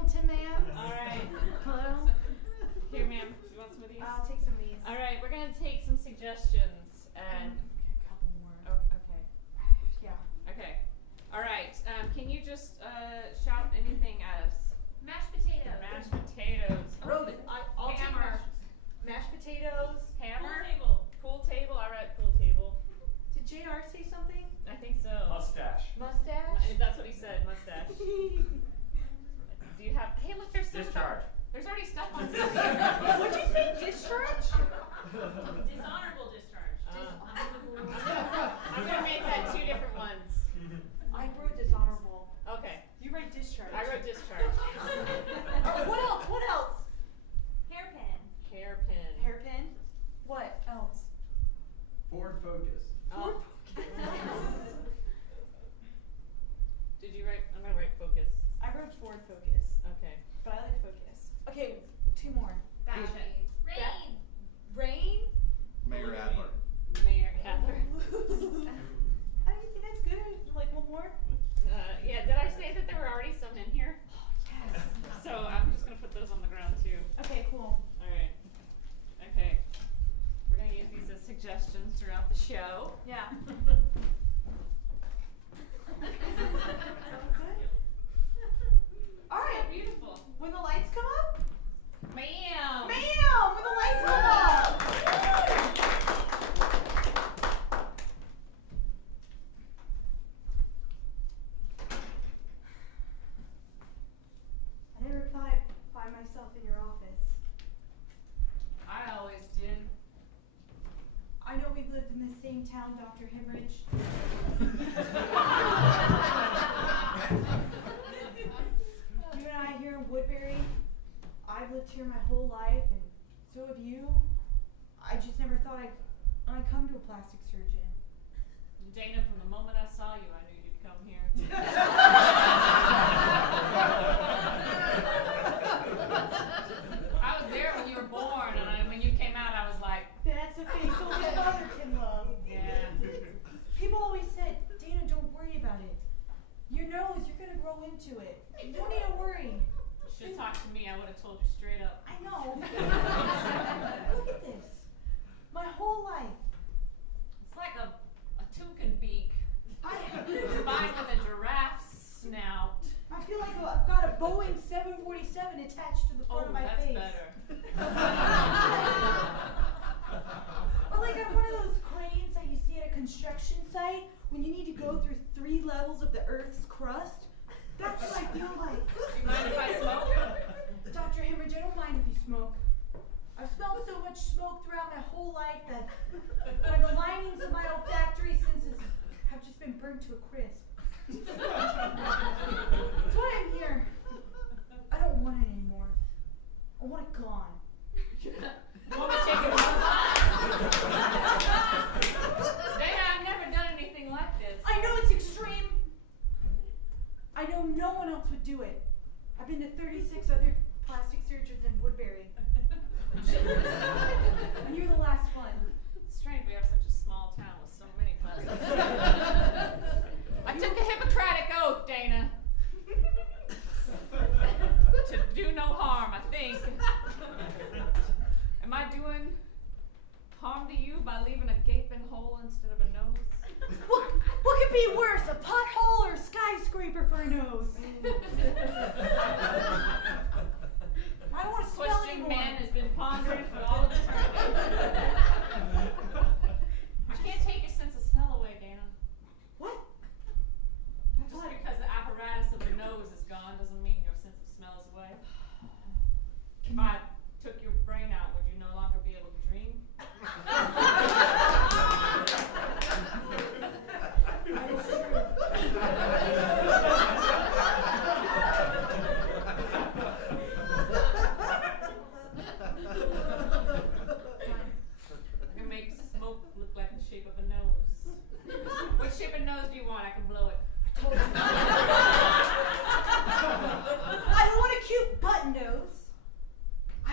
Hamilton, ma'am. All right. Hello? Here, ma'am. You want some of these? I'll take some of these. All right, we're going to take some suggestions. And a couple more. oh, okay. Yeah. Okay. All right. Can you just shout anything at us? Mashed potatoes. Mashed potatoes. Rogan. I'll take Hammer. mashed potatoes. Hammer. Pool table. Pool table. All right, pool table. Did JR say something? I think so. Mustache. Mustache? That's what he said, mustache. Do you have, hey look, there's stuff. Discharge. There's already stuff on What'd you say? Discharge? Dishonorable discharge. I'm gonna make that two different ones. I wrote dishonorable. Okay. You wrote discharge. I wrote discharge. What else? What else? Hairpin. Hairpin. Hairpin? What else? Ford Focus. Oh. Did you write? I'm gonna write focus. I wrote Ford Focus, Okay. but I like focus. Okay, two more. Fashion. Rain. Rain? Mayor Adler. Mayor Adler. I don't think that's good. Like one more? Yeah. Did I say that there were already some in here? Yes. So I'm just gonna put those on the ground too. Okay, cool. All right. Okay. We're gonna use these as suggestions throughout the show. Yeah. All right. So beautiful. When the lights come up? Ma'am. Ma'am! When the lights come up! I never thought I'd find myself in your office. I always did. I know we've lived in the same town, Dr. Hemorrhage. You and I here in Woodbury, I've lived here my whole life, and so have you. I just never thought I'd come to a plastic surgeon. Dana, from the moment I saw you, I knew you'd come here. I was there when you were born, and when you came out, I was like, That's a face only a mother can love. yeah. People always said, Dana, don't worry about it. Your nose, you're gonna grow into it. You don't need to worry. You should have talked to me. I would have told you straight up. I know. Look at this. My whole life. It's like a toucan beak combined with a giraffe's snout. I feel like I've got a Boeing 747 attached to the front of my that's face. better. Or like I'm one of those cranes that you see at a construction site when you need to go through 3 levels of the Earth's crust. That's what I feel like. Do you mind if I smoke? Dr. Hemorrhage, I don't mind if you smoke. I've smelled so much smoke throughout my whole life that the linings of my olfactory senses have just been burnt to a crisp. That's why I'm here. I don't want it anymore. I want it gone. You want me to take it off? Dana, I've never done anything like this. I know it's extreme. I know no one else would do it. I've been to 36 other plastic surgeons in Woodbury. And you're the last one. It's strange we have such a small town with so many plastics. I took a Hippocratic oath, Dana. To do no harm, I think. Am I doing harm to you by leaving a gaping hole instead of a nose? What could be worse, a pothole or a skyscraper for a nose? I don't want to smell Question anymore. man has been pondering for all of eternity. You can't take your sense of smell away, Dana. What? Just because the apparatus of the nose is gone doesn't mean your sense of smell is away. If I took your brain out, would you no longer be able to dream? That is true. I can make smoke look like the shape of a nose. What shape of nose do you want? I can blow it. I don't want a cute button nose. I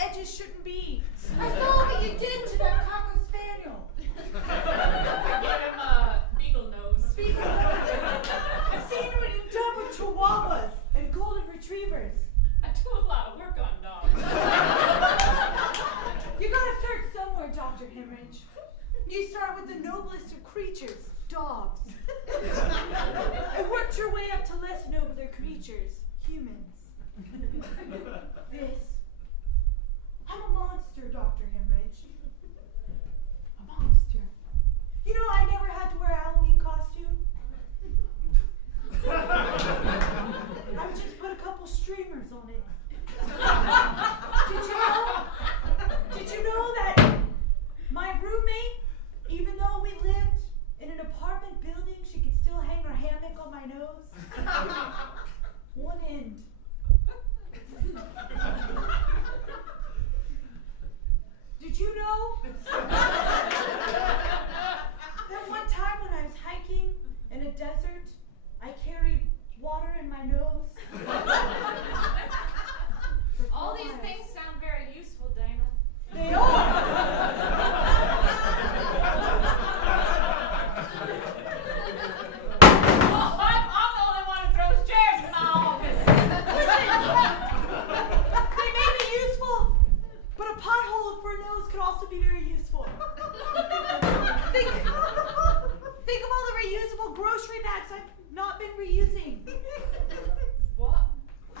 edges shouldn't be. I saw what you did to that Cocker Spaniel. Give him a beagle nose. I've seen what you've done with Chihuahuas and Golden Retrievers. I do a lot of work on dogs. You gotta start somewhere, Dr. Hemorrhage. You start with the noblest of creatures, dogs. And worked your way up to less nobler creatures, humans. This. I'm a monster, Dr. Hemorrhage. A monster. You know, I never had to wear a Halloween costume. I would just put a couple streamers on it. Did you know that my roommate, even though we lived in an apartment building, she could still hang her hammock on my nose? One end. Did you know that one time when I was hiking in a desert, I carried water in my nose? All these things sound very useful, Dana. They are. Oh, I'm the only one who throws chairs in my office. They may be useful, but a pothole for a nose could also be very useful. Think of all the reusable grocery bags I've not been reusing. What? I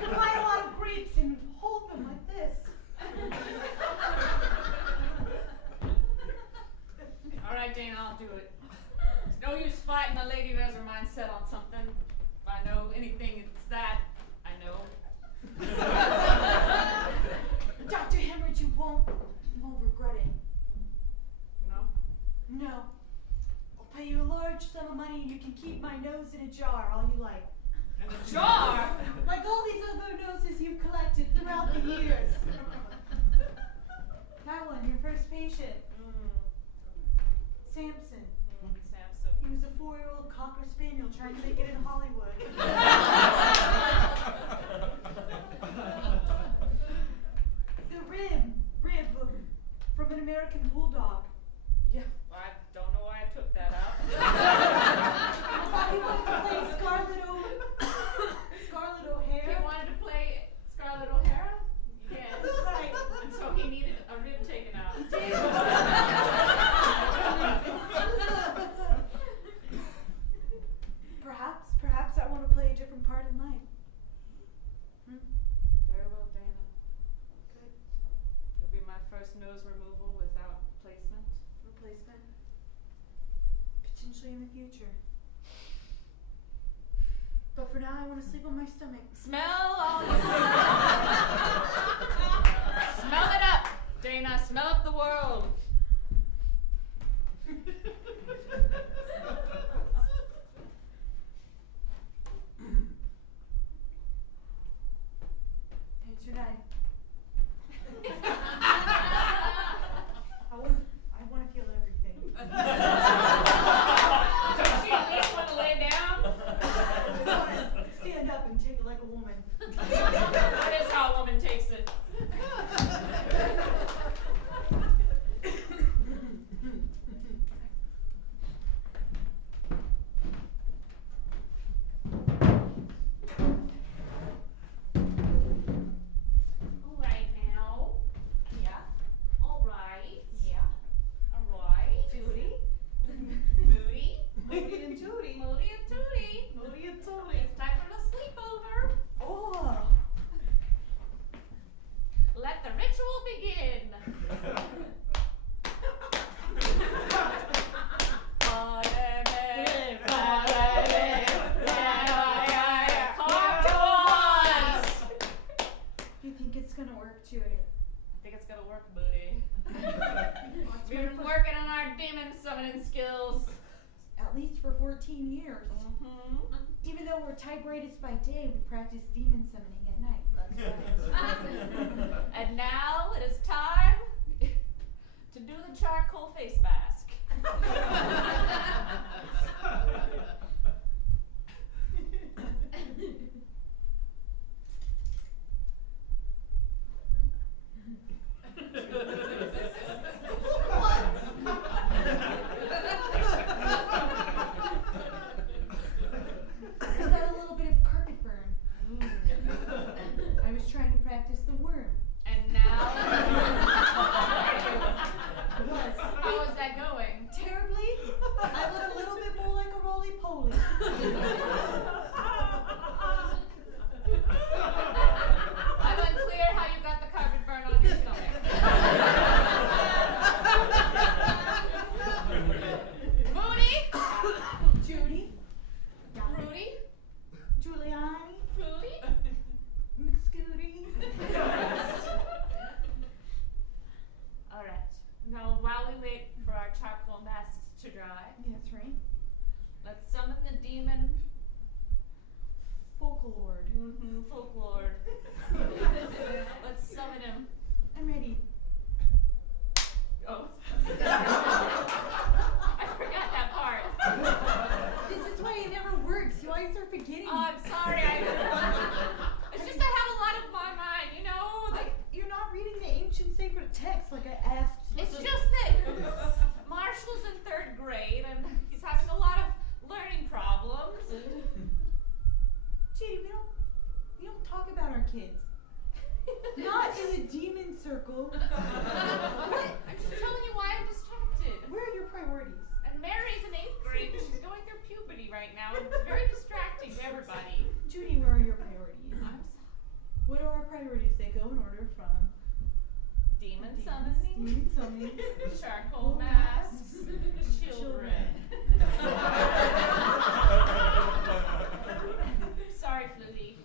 could buy a lot of grapes and hold them like this. All right, Dana, I'll do it. It's no use fighting a lady who has her mind set on something. If I know anything, it's that. I know. Dr. Hemorrhage, you won't regret it. No? No. I'll pay you a large sum of money and you can keep my nose in a jar all you like. In the jar? Like all these other noses you've collected throughout the years. That one, your first patient. Samson. Samson. He was a 4-year-old Cocker Spaniel trying to make it in Hollywood. The rib from an American bulldog. Yeah, I don't know why I took that out. I thought he wanted to play Scarlett O'Hara. He wanted to play Scarlett O'Hara? Yes. That's right. And so he needed a rib taken out. Perhaps I want to play a different part in life. Very well, Dana. Good. It'll be my first nose removal without replacement. Potentially in the future. But for now, I want to sleep on my stomach. Smell all the Smell it up, Dana. Smell up the world. Here's your knife. I want to feel everything. Don't she at least want to lay down? I want to stand up and take it like a woman. That is how a woman takes it. All right now. Yeah. All right. Yeah. All right. Judy. Moody. Moody and Judy. Moody and Tooty. Moody and Judy. It's time for the sleepover. Oh. Let the ritual begin. You think it's gonna work, Judy? I think it's gonna work, Moody. We've been working on our demon summoning skills. At least for 14 years. Mm-hmm. Even though we're typewriters by day, we practice demon summoning at night. And now it is time to do the charcoal face mask. Folklore. Let's summon him. I'm ready. Oh. I forgot that part. This is why it never works. You always are forgetting. Oh, I'm sorry. It's just I have a lot of my mind, you know? Like, you're not reading the ancient sacred text like I asked you. It's just that Marshall's in 3rd grade and he's having a lot of learning problems. Gee, we don't talk about our kids. Not in the demon circle. What? I'm just telling you why I'm distracted. Where are your priorities? And Mary's in 8th grade and she's going through puberty right now. And it's very distracting to everybody. Judy, where are your priorities? I'm sorry. What are our priorities? They go in order from Demon summoning, demon summoning, charcoal masks, children. Sorry, Flutie.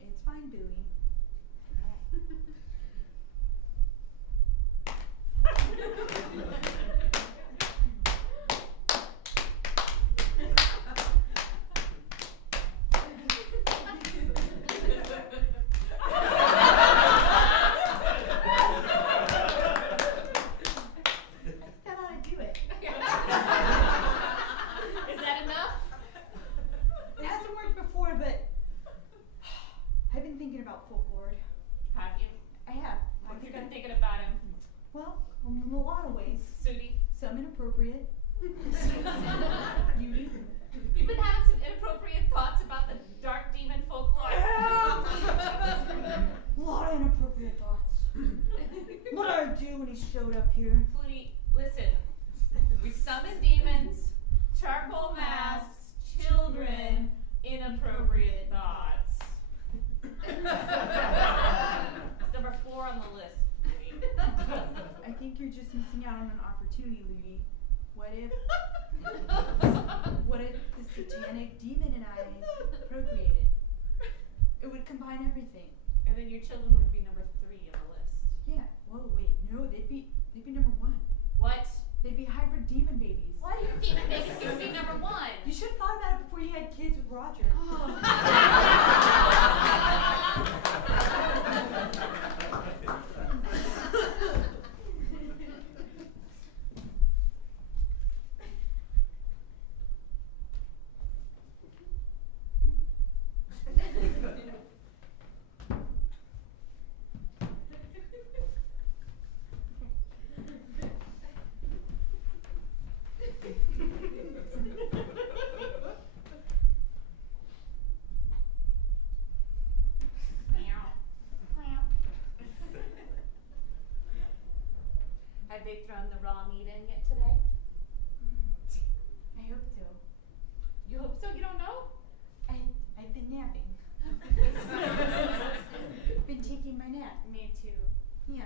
It's fine, Billy. That ought to do it. Is that enough? It hasn't worked before, but I've been thinking about folklore. Have you? I have. What have you been thinking about him? Well, in a lot of ways. Sooty? Some inappropriate. Beauty. You've been having some inappropriate thoughts about the dark demon folklore? A lot of inappropriate thoughts. What did I do when he showed up here? Flutie, listen. We summon demons, charcoal masks, children, inappropriate thoughts. It's number 4 on the list, Flutie. I think you're just missing out on an opportunity, Ludi. What if the satanic demon and I procreated? It would combine everything. And then your children would be number 3 on the list. Yeah. Whoa, wait. No, they'd be number 1. What? They'd be hybrid demon babies. Why do your demon babies get to be number 1? You should have thought about it before you had kids with Roger. Have they thrown the raw meat in yet today? I hope so. You hope so? You don't know? I've been napping. Been taking my nap. Me too. Yeah.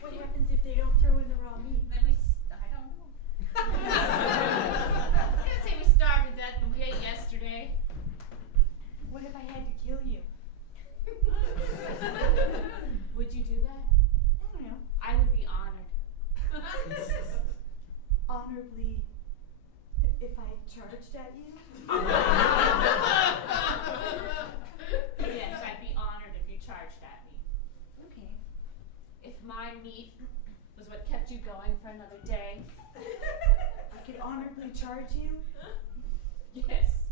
What happens if they don't throw in the raw meat? Then I don't know. I was gonna say we starved to death, but we ate yesterday. What if I had to kill you? Would you do that? I don't know. I would be honored. Honorably, if I charged at you? Yes, I'd be honored if you charged at me. Okay. If my meat was what kept you going for another day. I could honorably charge you? Yes.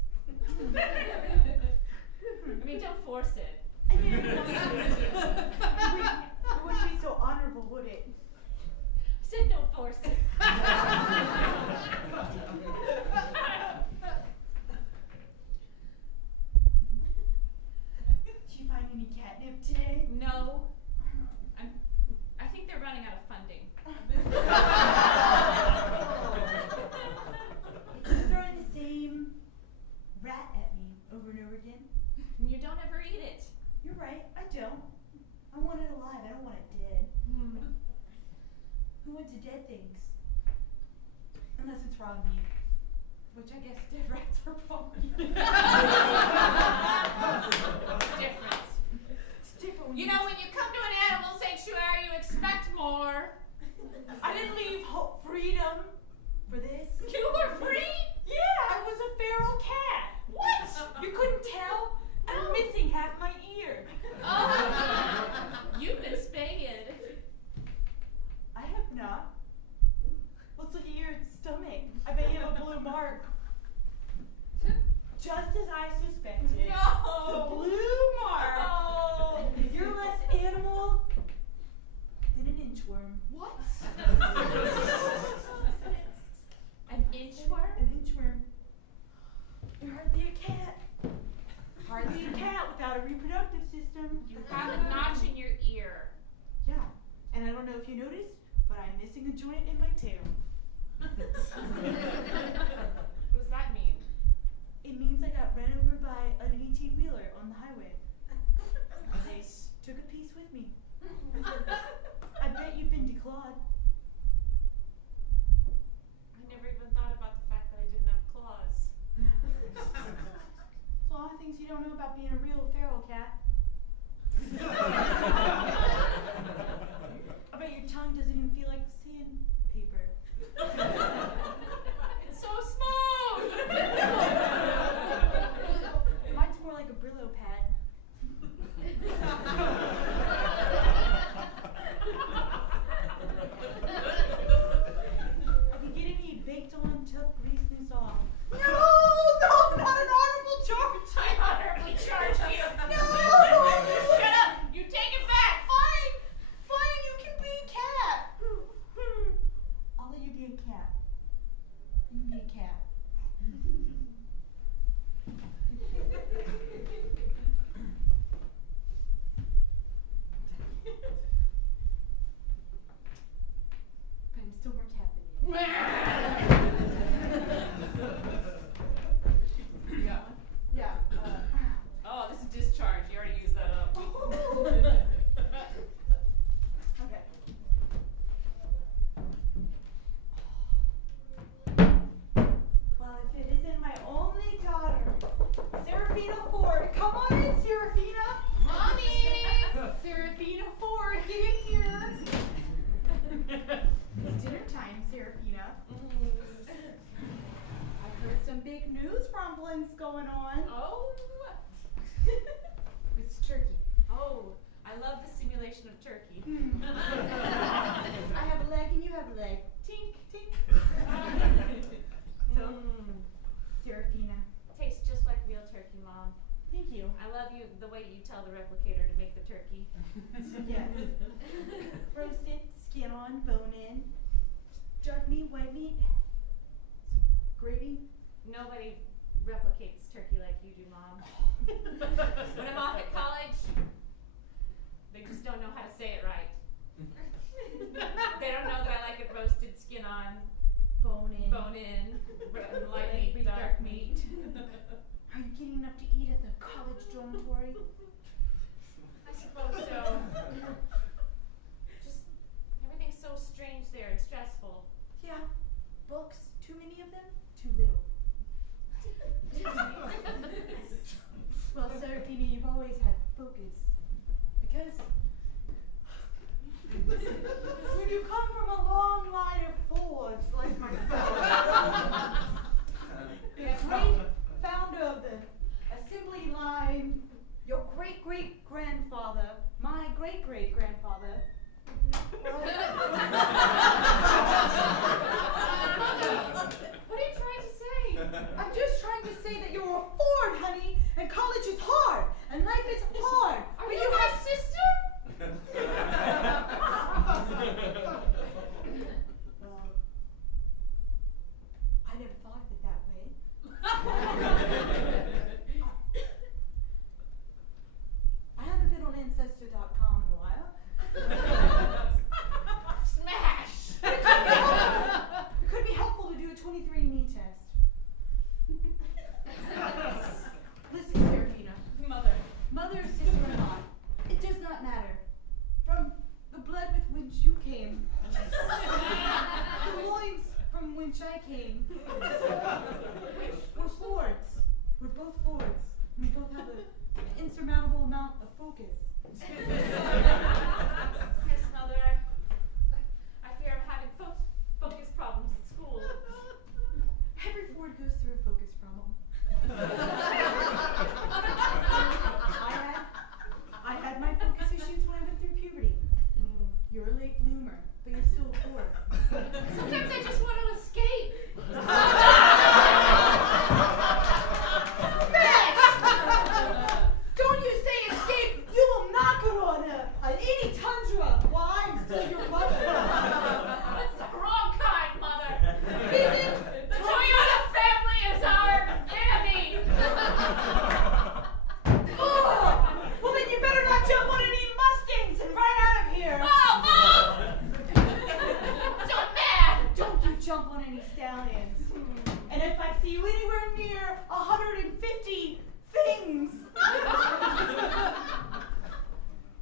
I mean, don't force it. I mean, it wouldn't be so honorable, would it? I said don't force it. Did you find any catnip today? No. I think they're running out of funding. It's throwing the same rat at me over and over again. And you don't ever eat it. You're right, I don't. I want it alive, I don't want it dead. Who wants dead things? Unless it's raw meat. Which I guess dead rats are raw meat. Different. It's different. You know, when you come to an animal sanctuary, you expect more. I didn't leave freedom for this. You were free? Yeah, I was a feral cat. What? You couldn't tell? I'm missing half my ear. Oh, you've been spayed. I have not. Let's look at your stomach. I bet you have a blue mark. Just as I suspected. No. The blue mark. Oh. You're less animal than an inchworm. What? An inchworm? An inchworm. You're hardly a cat. Hardly a cat without a reproductive system. You have a notch in your ear. Yeah, and I don't know if you noticed, but I'm missing a joint in my tail. What does that mean? It means I got run over by an 18-wheeler on the highway. They took a piece with me. I bet you've been declawed. I never even thought about the fact that I didn't have claws. There's a lot of things you don't know about being a real feral cat. I bet your tongue doesn't even feel like sandpaper. It's so smooth! Mine's more like a Brillo pad. I can get any baked on tough greasiness off. No, not an honorable charge. I honorably charge you. No. Shut up! You take it back! Fine, you can be a cat. I'll let you be a cat. You can be a cat. But I'm still more cat than you. Yeah. Yeah. Oh, this is discharge. You already used that up. Okay. Well, if it isn't my only daughter, Seraphina Ford. Come on in, Seraphina. Mommy! Seraphina Ford, get in here. It's dinner time, Seraphina. I've heard some big news rumblings going on. Oh. It's turkey. Oh, I love the simulation of turkey. I have a leg and you have a leg. Tink, tink. So, Seraphina, Tastes just like real turkey, Mom. thank you. I love you the way you tell the replicator to make the turkey. Yes. Roasted, skin on, bone in. Dark meat, white meat. Some gravy. Nobody replicates turkey like you do, Mom. When I'm off at college, they just don't know how to say it right. They don't know that I like it roasted, skin on, Bone in. light meat, dark meat. Are you getting enough to eat at the college dormitory? I suppose so. Just everything's so strange there and stressful. Yeah. Books, too many of them, too little. Well, Seraphina, you've always had focus. Because when you come from a long line of Fords like myself, the great founder of the assembly line, your great-great-grandfather, my great-great-grandfather. What are you trying to say? I'm just trying to say that you're a Ford, honey, and college is hard, and life is hard. Are but you my sister? which I came. We're Fords. We're both Fords. We both have an insurmountable amount of focus. Yes, Mother, I fear I'm having focus problems at school. Every Ford goes through a focus problem. I had my focus issues when I went through puberty. You're a late bloomer, but you're still a Ford. Sometimes I just want to escape. Don't you say escape! You will not go on any tundra while I'm still your mother. That's the wrong kind, Mother. Reason? The Toyota family is our enemy. Oh, well then you better not jump on any Mustangs and ride out of here. Oh, Mom! So mad. Don't you jump on any stallions. And if I see you anywhere near 150 things.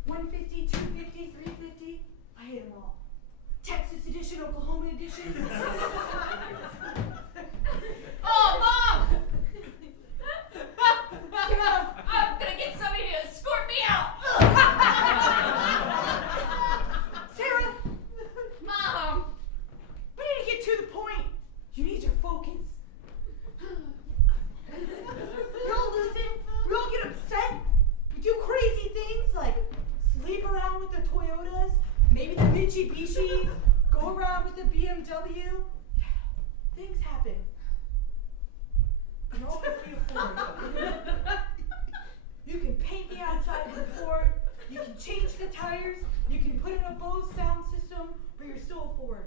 150, 250, 350. I hit them all. Texas edition, Oklahoma edition. Oh, Mom! Yeah. I'm gonna get somebody to escort me out. Sarah, Mom! we need to get to the point. You need your focus. We all lose it. We all get upset. We do crazy things like sleep around with the Toyotas, maybe the Mitsubishis, go around with the BMW. Things happen. And always be a Ford. You can paint the outside of the Ford. You can change the tires. You can put in a Bose sound system, but you're still a Ford.